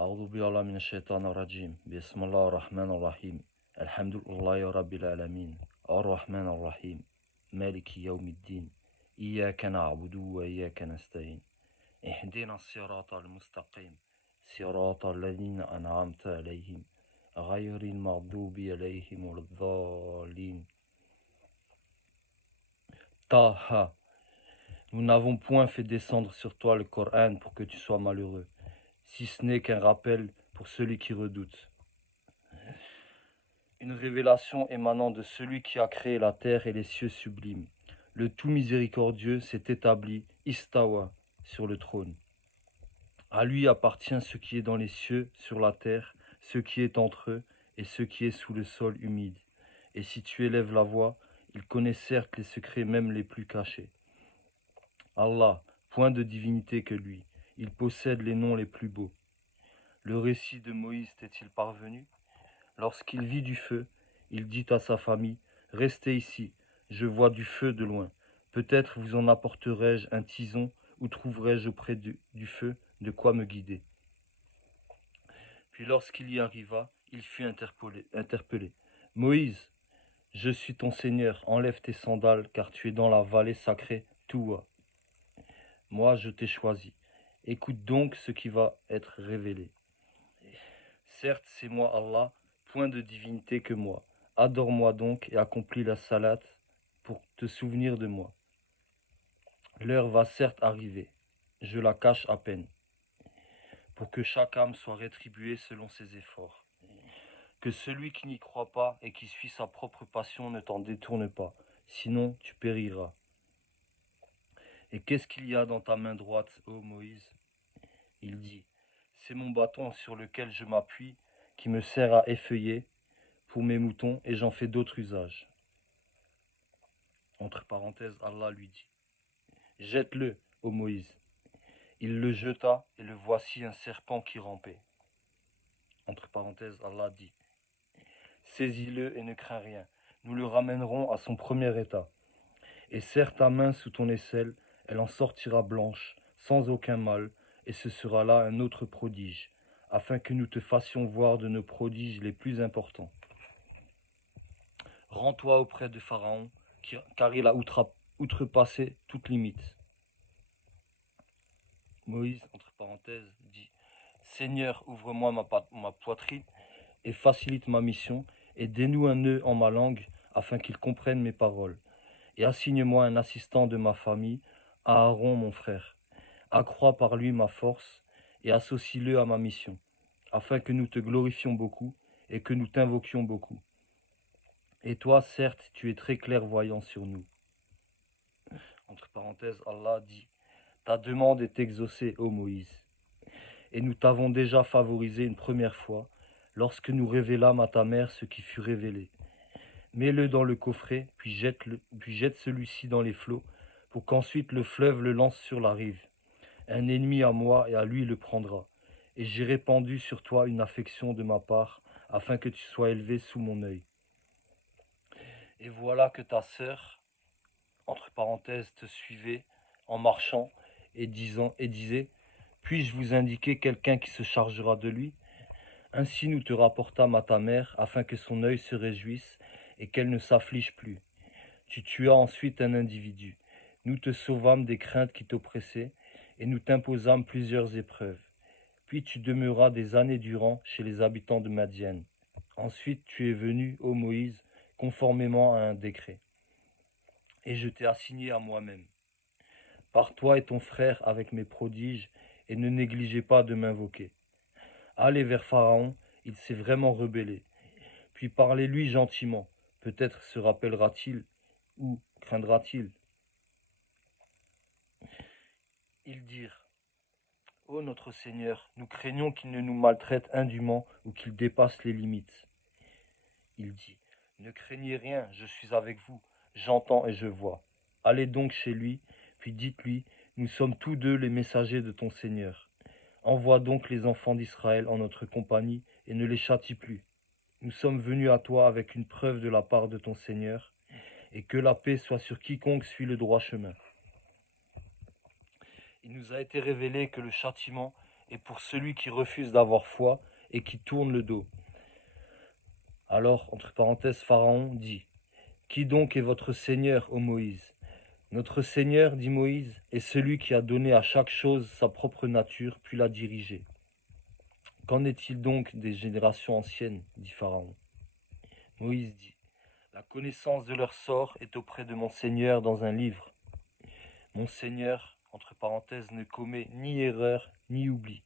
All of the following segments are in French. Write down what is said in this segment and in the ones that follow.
أعوذ بالله من الشيطان الرجيم بسم الله الرحمن الرحيم الحمد لله رب العالمين الرحمن الرحيم مالك يوم الدين إياك نعبد وإياك نستعين اهدنا الصراط المستقيم صراط الذين أنعمت عليهم غير المغضوب عليهم ولا الضالين. Taha, nous n'avons point fait descendre sur toi le Coran pour que tu sois malheureux, si ce n'est qu'un rappel pour celui qui redoute. Une révélation émanant de celui qui a créé la terre et les cieux sublimes. Le tout miséricordieux s'est établi, Istawa, sur le trône. À lui appartient ce qui est dans les cieux, sur la terre, ce qui est entre eux et ce qui est sous le sol humide. Et si tu élèves la voix, il connaît certes les secrets même les plus cachés. Allah, point de divinité que lui, il possède les noms les plus beaux. Le récit de Moïse t'est-il parvenu ? Lorsqu'il vit du feu, il dit à sa famille, « Restez ici, je vois du feu de loin. Peut-être vous en apporterai-je un tison ou trouverai-je auprès du feu de quoi me guider. » Puis lorsqu'il y arriva, il fut interpellé. « Moïse, je suis ton Seigneur, enlève tes sandales, car tu es dans la vallée sacrée Toua. Moi, je t'ai choisi. Écoute donc ce qui va être révélé. Certes, c'est moi Allah, point de divinité que moi. Adore-moi donc et accomplis la salate pour te souvenir de moi. L'heure va certes arriver, je la cache à peine, pour que chaque âme soit rétribuée selon ses efforts. Que celui qui n'y croit pas et qui suit sa propre passion ne t'en détourne pas, sinon tu périras. Et qu'est-ce qu'il y a dans ta main droite, ô Moïse ? Il dit, c'est mon bâton sur lequel je m'appuie, qui me sert à effeuiller pour mes moutons, et j'en fais d'autres usages. Entre parenthèses, Allah lui dit, jette-le, ô Moïse. Il le jeta, et le voici un serpent qui rampait. Entre parenthèses, Allah dit, saisis-le et ne crains rien, nous le ramènerons à son premier état. Et serre ta main sous ton aisselle, elle en sortira blanche, sans aucun mal, et ce sera là un autre prodige, afin que nous te fassions voir de nos prodiges les plus importants. Rends-toi auprès de Pharaon, car il a outrepassé toute limite. Moïse, entre parenthèses, dit, Seigneur, ouvre-moi ma poitrine et facilite ma mission, et dénoue un nœud en ma langue, afin qu'il comprenne mes paroles. Et assigne-moi un assistant de ma famille, Aaron mon frère. Accrois par lui ma force, et associe-le à ma mission, afin que nous te glorifions beaucoup, et que nous t'invoquions beaucoup. Et toi, certes, tu es très clairvoyant sur nous. Entre parenthèses, Allah dit, ta demande est exaucée, ô Moïse. Et nous t'avons déjà favorisé une première fois, lorsque nous révélâmes à ta mère ce qui fut révélé. Mets-le dans le coffret, puis jette celui-ci dans les flots, pour qu'ensuite le fleuve le lance sur la rive. Un ennemi à moi et à lui le prendra. Et j'ai répandu sur toi une affection de ma part, afin que tu sois élevé sous mon œil. Et voilà que ta sœur, entre parenthèses, te suivait en marchant et disait, puis-je vous indiquer quelqu'un qui se chargera de lui ? Ainsi nous te rapportâmes à ta mère, afin que son œil se réjouisse et qu'elle ne s'afflige plus. Tu tuas ensuite un individu. Nous te sauvâmes des craintes qui t'oppressaient, et nous t'imposâmes plusieurs épreuves. Puis tu demeuras des années durant chez les habitants de Madian. Ensuite tu es venu, ô Moïse, conformément à un décret. Et je t'ai assigné à moi-même. Pars toi et ton frère avec mes prodiges, et ne négligez pas de m'invoquer. Allez vers Pharaon, il s'est vraiment rebellé. Puis parlez-lui gentiment, peut-être se rappellera-t-il ou craindra-t-il. Ils dirent, ô notre Seigneur, nous craignons qu'il ne nous maltraite indûment ou qu'il dépasse les limites. Il dit, ne craignez rien, je suis avec vous, j'entends et je vois. Allez donc chez lui, puis dites-lui, nous sommes tous deux les messagers de ton Seigneur. Envoie donc les enfants d'Israël en notre compagnie et ne les châtie plus. Nous sommes venus à toi avec une preuve de la part de ton Seigneur, et que la paix soit sur quiconque suit le droit chemin. Il nous a été révélé que le châtiment et pour celui qui refuse d'avoir foi et qui tourne le dos. Alors, entre parenthèses, Pharaon dit, qui donc est votre Seigneur, ô Moïse? Notre Seigneur, dit Moïse, est celui qui a donné à chaque chose sa propre nature, puis l'a dirigée. Qu'en est-il donc des générations anciennes, dit Pharaon? Moïse dit, la connaissance de leur sort est auprès de mon Seigneur dans un livre. Mon Seigneur, entre parenthèses, ne commet ni erreur ni oubli.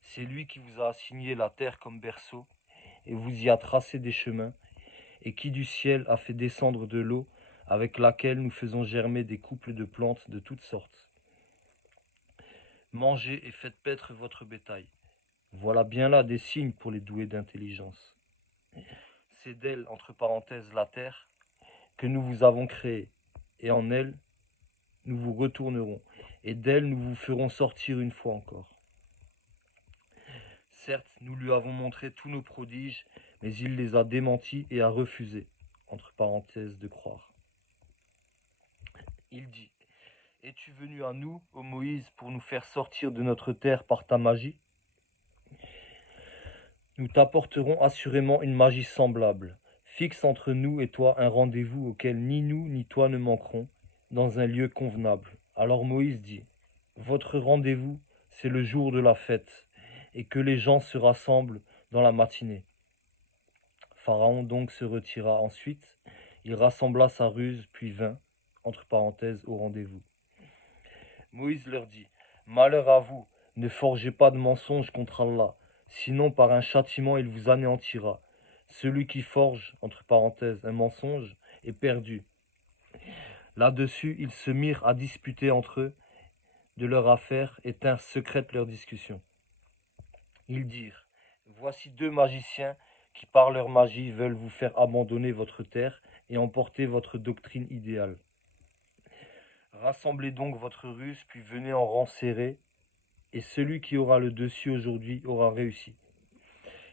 C'est lui qui vous a assigné la terre comme berceau, et vous y a tracé des chemins, et qui du ciel a fait descendre de l'eau, avec laquelle nous faisons germer des couples de plantes de toutes sortes. Mangez et faites paître votre bétail. Voilà bien là des signes pour les doués d'intelligence. C'est d'elle, entre parenthèses, la terre, que nous vous avons créée, et en elle, nous vous retournerons, et d'elle nous vous ferons sortir une fois encore. Certes, nous lui avons montré tous nos prodiges, mais il les a démentis et a refusé, entre parenthèses, de croire. Il dit, es-tu venu à nous, ô Moïse, pour nous faire sortir de notre terre par ta magie? Nous t'apporterons assurément une magie semblable. Fixe entre nous et toi un rendez-vous auquel ni nous ni toi ne manquerons, dans un lieu convenable. Alors Moïse dit, votre rendez-vous, c'est le jour de la fête, et que les gens se rassemblent dans la matinée. Pharaon donc se retira ensuite, il rassembla sa ruse, puis vint, entre parenthèses, au rendez-vous. Moïse leur dit, malheur à vous, ne forgez pas de mensonges contre Allah, sinon par un châtiment il vous anéantira. Celui qui forge, entre parenthèses, un mensonge, est perdu. Là-dessus, ils se mirent à disputer entre eux de leur affaire et tinrent secrète leur discussion. Ils dirent, voici deux magiciens qui par leur magie veulent vous faire abandonner votre terre et emporter votre doctrine idéale. Rassemblez donc votre ruse, puis venez en rang serré, et celui qui aura le dessus aujourd'hui aura réussi.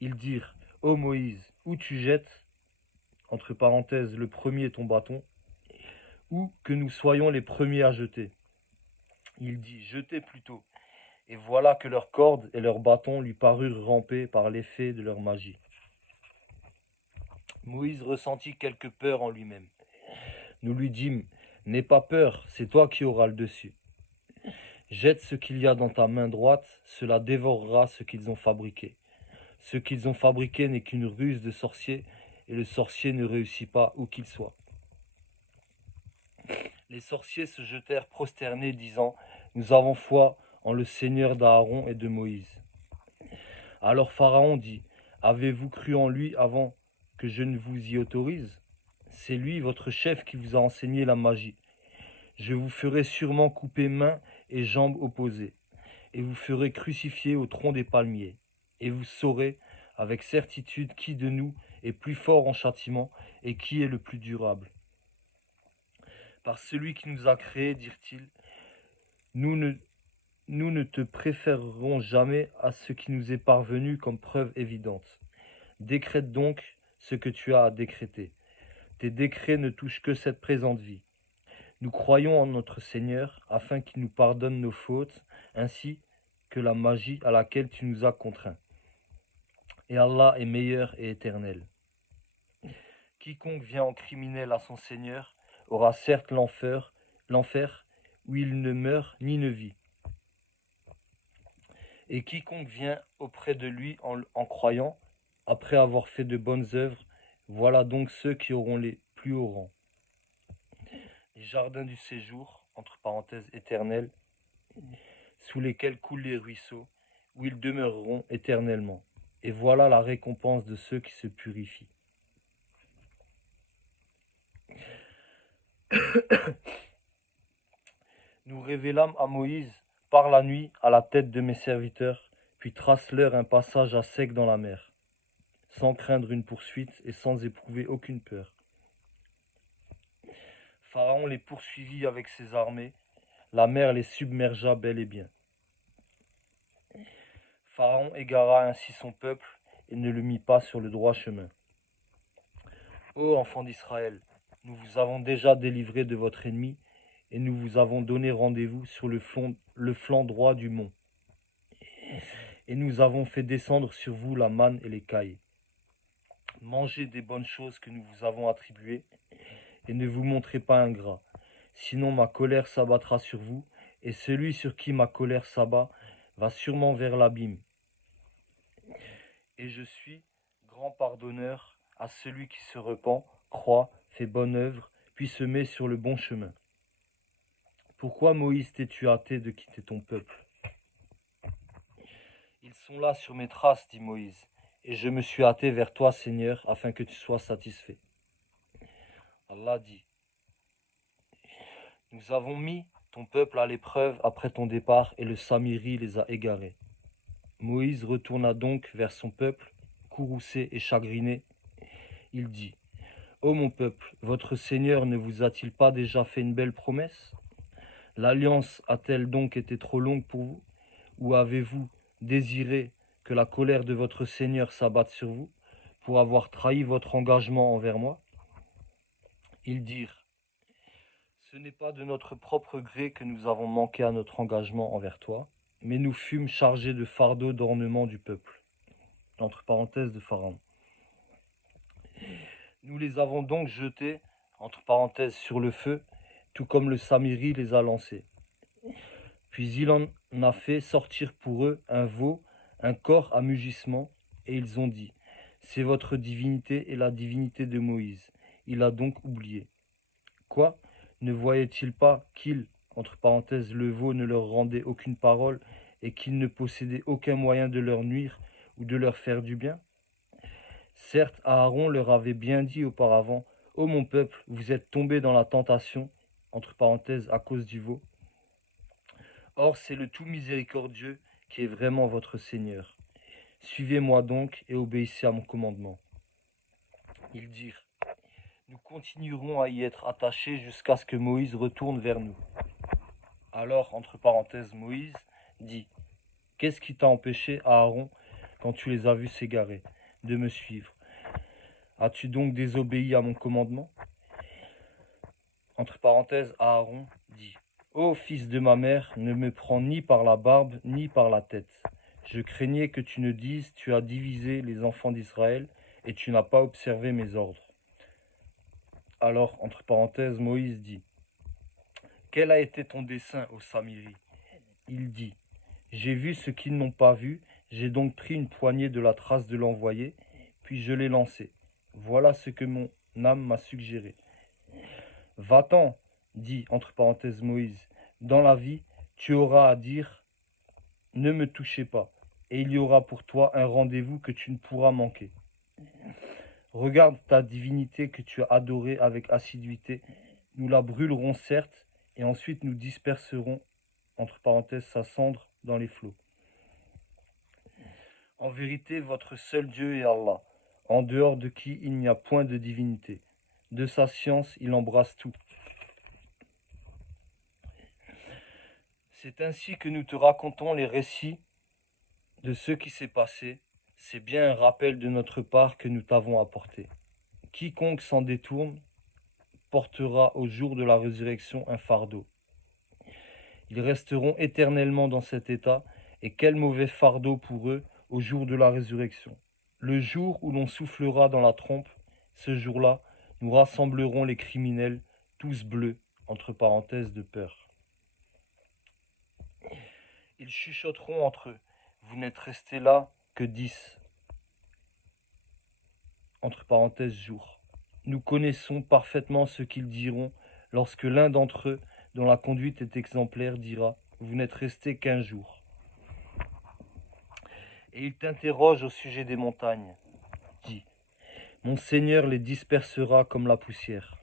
Ils dirent, ô Moïse, où tu jettes, entre parenthèses, le premier ton bâton, ou que nous soyons les premiers à jeter. Il dit, jetez plutôt. Et voilà que leurs cordes et leurs bâtons lui parurent ramper par l'effet de leur magie. Moïse ressentit quelque peur en lui-même. Nous lui dîmes, n'aie pas peur, c'est toi qui auras le dessus. Jette ce qu'il y a dans ta main droite, cela dévorera ce qu'ils ont fabriqué. Ce qu'ils ont fabriqué n'est qu'une ruse de sorcier, et le sorcier ne réussit pas où qu'il soit. Les sorciers se jetèrent prosternés, disant, nous avons foi en le Seigneur d'Aaron et de Moïse. Alors Pharaon dit, avez-vous cru en lui avant que je ne vous y autorise? C'est lui, votre chef, qui vous a enseigné la magie. Je vous ferai sûrement couper mains et jambes opposées, et vous ferez crucifier au tronc des palmiers, et vous saurez avec certitude qui de nous est plus fort en châtiment et qui est le plus durable. Par celui qui nous a créés, dirent-ils, nous ne te préférerons jamais à ce qui nous est parvenu comme preuve évidente. Décrète donc ce que tu as à décréter. Tes décrets ne touchent que cette présente vie. Nous croyons en notre Seigneur, afin qu'il nous pardonne nos fautes, ainsi que la magie à laquelle tu nous as contraints. Et Allah est meilleur et éternel. Quiconque vient en criminel à son Seigneur aura certes l'enfer, où il ne meurt ni ne vit. Et quiconque vient auprès de lui en croyant, après avoir fait de bonnes œuvres, voilà donc ceux qui auront les plus hauts rangs. Les jardins du séjour, entre parenthèses éternels, sous lesquels coulent les ruisseaux, où ils demeureront éternellement. Et voilà la récompense de ceux qui se purifient. Nous révélâmes à Moïse par la nuit à la tête de mes serviteurs, puis trace-leur un passage à sec dans la mer, sans craindre une poursuite et sans éprouver aucune peur. Pharaon les poursuivit avec ses armées, la mer les submergea bel et bien. Pharaon égara ainsi son peuple et ne le mit pas sur le droit chemin. Ô enfants d'Israël, nous vous avons déjà délivré de votre ennemi, et nous vous avons donné rendez-vous sur le flanc droit du mont. et nous avons fait descendre sur vous la manne et les cailles. Mangez des bonnes choses que nous vous avons attribuées, et ne vous montrez pas ingrats. Sinon ma colère s'abattra sur vous, et celui sur qui ma colère s'abat va sûrement vers l'abîme. Et je suis grand pardonneur à celui qui se repent, croit, fait bonne œuvre, puis se met sur le bon chemin. Pourquoi, Moïse, t'es-tu hâté de quitter ton peuple? Ils sont là sur mes traces, dit Moïse, et je me suis hâté vers toi, Seigneur, afin que tu sois satisfait. Allah dit, nous avons mis ton peuple à l'épreuve après ton départ, et le Samiri les a égarés. Moïse retourna donc vers son peuple, courroucé et chagriné. Il dit, ô mon peuple, votre Seigneur ne vous a-t-il pas déjà fait une belle promesse? L'alliance a-t-elle donc été trop longue pour vous? Ou avez-vous désiré que la colère de votre Seigneur s'abatte sur vous, pour avoir trahi votre engagement envers moi? Ils dirent, ce n'est pas de notre propre gré que nous avons manqué à notre engagement envers toi, mais nous fûmes chargés de fardeaux d'ornement du peuple. Entre parenthèses de Pharaon. Nous les avons donc jetés, entre parenthèses, sur le feu, tout comme le Samiri les a lancés. Puis il en a fait sortir pour eux un veau, un corps à mugissement, et ils ont dit, c'est votre divinité et la divinité de Moïse. Il a donc oublié. Quoi? Ne voyait-il pas qu'il, entre parenthèses, le veau ne leur rendait aucune parole et qu'il ne possédait aucun moyen de leur nuire ou de leur faire du bien? Certes, Aaron leur avait bien dit auparavant, ô mon peuple, vous êtes tombés dans la tentation, entre parenthèses, à cause du veau. Or, c'est le tout miséricordieux qui est vraiment votre Seigneur. Suivez-moi donc et obéissez à mon commandement. Ils dirent, nous continuerons à y être attachés jusqu'à ce que Moïse retourne vers nous. Alors, entre parenthèses, Moïse dit, qu'est-ce qui t'a empêché, Aaron, quand tu les as vus s'égarer, de me suivre? As-tu donc désobéi à mon commandement? Entre parenthèses, Aaron dit, ô fils de ma mère, ne me prends ni par la barbe, ni par la tête. Je craignais que tu ne dises, tu as divisé les enfants d'Israël, et tu n'as pas observé mes ordres. Alors, entre parenthèses, Moïse dit, quel a été ton dessein, ô Samiri? Il dit, j'ai vu ce qu'ils n'ont pas vu, j'ai donc pris une poignée de la trace de l'envoyé, puis je l'ai lancé. Voilà ce que mon âme m'a suggéré. Va-t'en, dit entre parenthèses Moïse, dans la vie, tu auras à dire, ne me touchez pas, et il y aura pour toi un rendez-vous que tu ne pourras manquer. Regarde ta divinité que tu as adorée avec assiduité, nous la brûlerons certes, et ensuite nous disperserons, entre parenthèses, sa cendre dans les flots. En vérité, votre seul Dieu est Allah, en dehors de qui il n'y a point de divinité. De sa science, il embrasse tout. C'est ainsi que nous te racontons les récits de ce qui s'est passé. C'est bien un rappel de notre part que nous t'avons apporté. Quiconque s'en détourne portera au jour de la résurrection un fardeau. Ils resteront éternellement dans cet état, et quel mauvais fardeau pour eux au jour de la résurrection. Le jour où l'on soufflera dans la trompe, ce jour-là, nous rassemblerons les criminels, tous bleus, entre parenthèses de peur. Ils chuchoteront entre eux, vous n'êtes restés là que 10, entre parenthèses jours. Nous connaissons parfaitement ce qu'ils diront lorsque l'un d'entre eux, dont la conduite est exemplaire, dira, vous n'êtes restés qu'1 jour. Et il t'interroge au sujet des montagnes, dit, mon Seigneur les dispersera comme la poussière,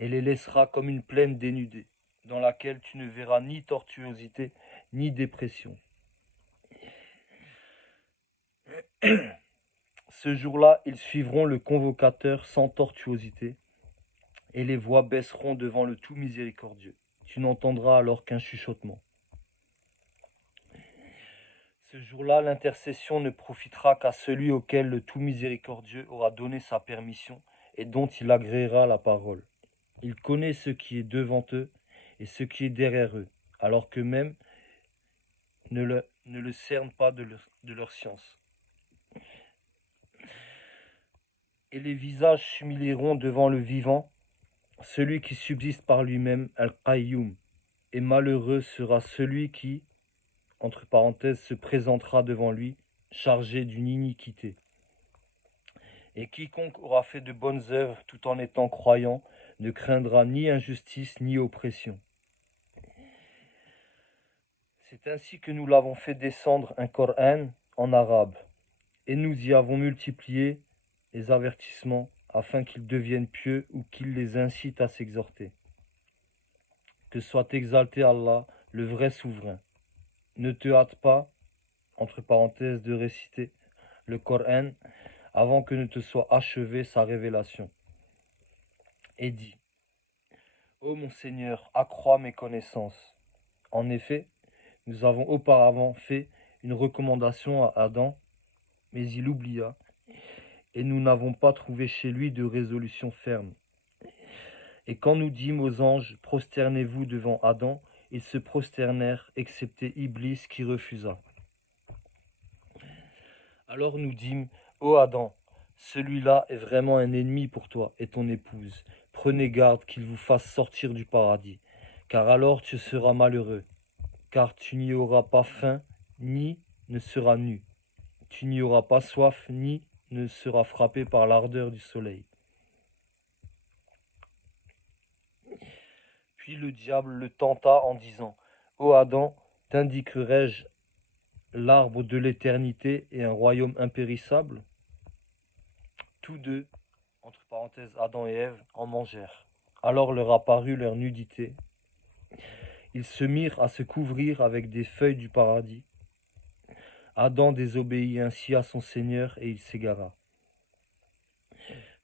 et les laissera comme une plaine dénudée, dans laquelle tu ne verras ni tortuosité, ni dépression. Ce jour-là, ils suivront le convocateur sans tortuosité, et les voix baisseront devant le tout miséricordieux. Tu n'entendras alors qu'un chuchotement. Ce jour-là, l'intercession ne profitera qu'à celui auquel le tout miséricordieux aura donné sa permission et dont il agréera la parole. Il connaît ce qui est devant eux et ce qui est derrière eux, alors qu'eux-mêmes ne ne le cernent pas de leur science. Et les visages s'humilieront devant le vivant, celui qui subsiste par lui-même, Al-Qayyum. Et malheureux sera celui qui, entre parenthèses, se présentera devant lui, chargé d'une iniquité. Et quiconque aura fait de bonnes œuvres tout en étant croyant, ne craindra ni injustice ni oppression. C'est ainsi que nous l'avons fait descendre un Coran en arabe, et nous y avons multiplié les avertissements afin qu'ils deviennent pieux ou qu'ils les incitent à s'exhorter. Que soit exalté Allah, le vrai souverain. Ne te hâte pas, entre parenthèses, de réciter le Coran avant que ne te soit achevée sa révélation. Et dis, ô mon Seigneur, accrois mes connaissances. En effet, nous avons auparavant fait une recommandation à Adam, mais il oublia, et nous n'avons pas trouvé chez lui de résolution ferme. Et quand nous dîmes aux anges, prosternez-vous devant Adam, ils se prosternèrent, excepté Iblis qui refusa. Alors nous dîmes, ô Adam, celui-là est vraiment un ennemi pour toi et ton épouse. Prenez garde qu'il vous fasse sortir du paradis, car alors tu seras malheureux, car tu n'y auras pas faim, ni ne seras nu. Tu n'y auras pas soif, ni ne seras frappé par l'ardeur du soleil. Puis le diable le tenta en disant, ô Adam, t'indiquerai-je l'arbre de l'éternité et un royaume impérissable? Tous deux, entre parenthèses Adam et Ève, en mangèrent. Alors leur apparut leur nudité. Ils se mirent à se couvrir avec des feuilles du paradis. Adam désobéit ainsi à son Seigneur et il s'égara.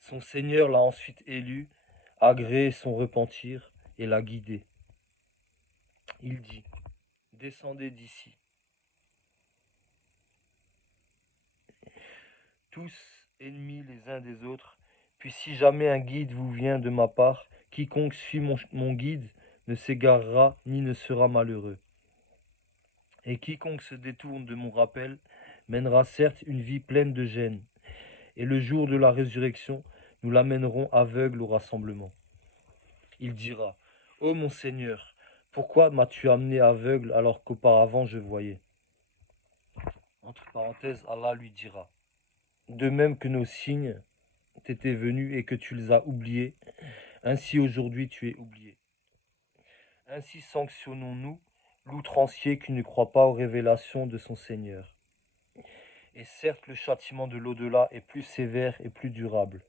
Son Seigneur l'a ensuite élu, agréé son repentir et l'a guidé. Il dit, descendez d'ici. Tous ennemis les uns des autres, puis si jamais un guide vous vient de ma part, quiconque suit mon guide ne s'égarera ni ne sera malheureux. Et quiconque se détourne de mon rappel mènera certes une vie pleine de gêne, et le jour de la résurrection, nous l'amènerons aveugle au rassemblement. Il dira, ô mon Seigneur, pourquoi m'as-tu amené aveugle alors qu'auparavant je voyais? Entre parenthèses, Allah lui dira, de même que nos signes t'étaient venus et que tu les as oubliés, ainsi aujourd'hui tu es oublié. Ainsi sanctionnons-nous l'outrancier qui ne croit pas aux révélations de son Seigneur. Et certes, le châtiment de l'au-delà est plus sévère et plus durable.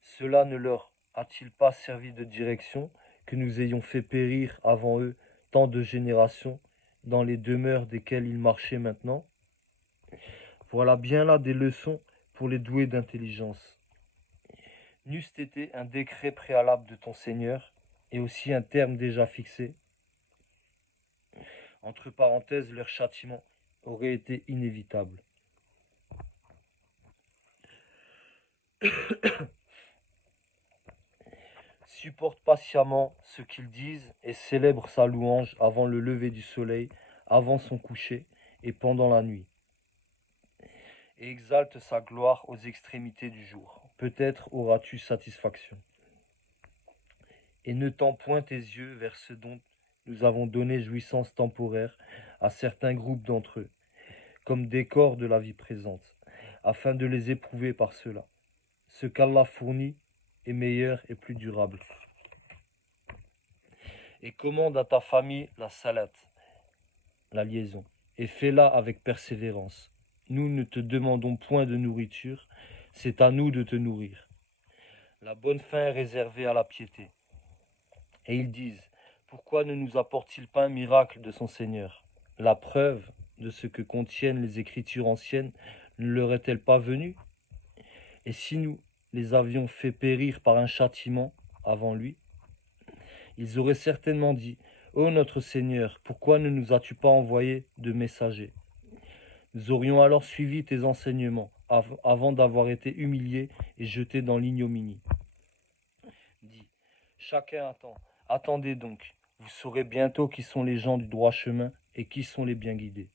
Cela ne leur a-t-il pas servi de direction que nous ayons fait périr avant eux tant de générations dans les demeures desquelles ils marchaient maintenant? Voilà bien là des leçons pour les doués d'intelligence. N'eût été un décret préalable de ton Seigneur, et aussi un terme déjà fixé, entre parenthèses, leur châtiment aurait été inévitable. Supporte patiemment ce qu'ils disent et célèbre sa louange avant le lever du soleil, avant son coucher et pendant la nuit. Et exalte sa gloire aux extrémités du jour. Peut-être auras-tu satisfaction. Et ne tends point tes yeux vers ce dont nous avons donné jouissance temporaire à certains groupes d'entre eux, comme décor de la vie présente, afin de les éprouver par cela. Ce qu'Allah fournit est meilleur et plus durable. Et commande à ta famille la salat, la liaison, et fais-la avec persévérance. Nous ne te demandons point de nourriture, c'est à nous de te nourrir. La bonne fin est réservée à la piété. Et ils disent, pourquoi ne nous apporte-t-il pas un miracle de son Seigneur? La preuve de ce que contiennent les Écritures anciennes ne leur est-elle pas venue? Et si nous les avions fait périr par un châtiment avant lui, ils auraient certainement dit, ô notre Seigneur, pourquoi ne nous as-tu pas envoyé de messagers? Nous aurions alors suivi tes enseignements avant d'avoir été humiliés et jetés dans l'ignominie. Dis, chacun attend, attendez donc, vous saurez bientôt qui sont les gens du droit chemin et qui sont les bien guidés.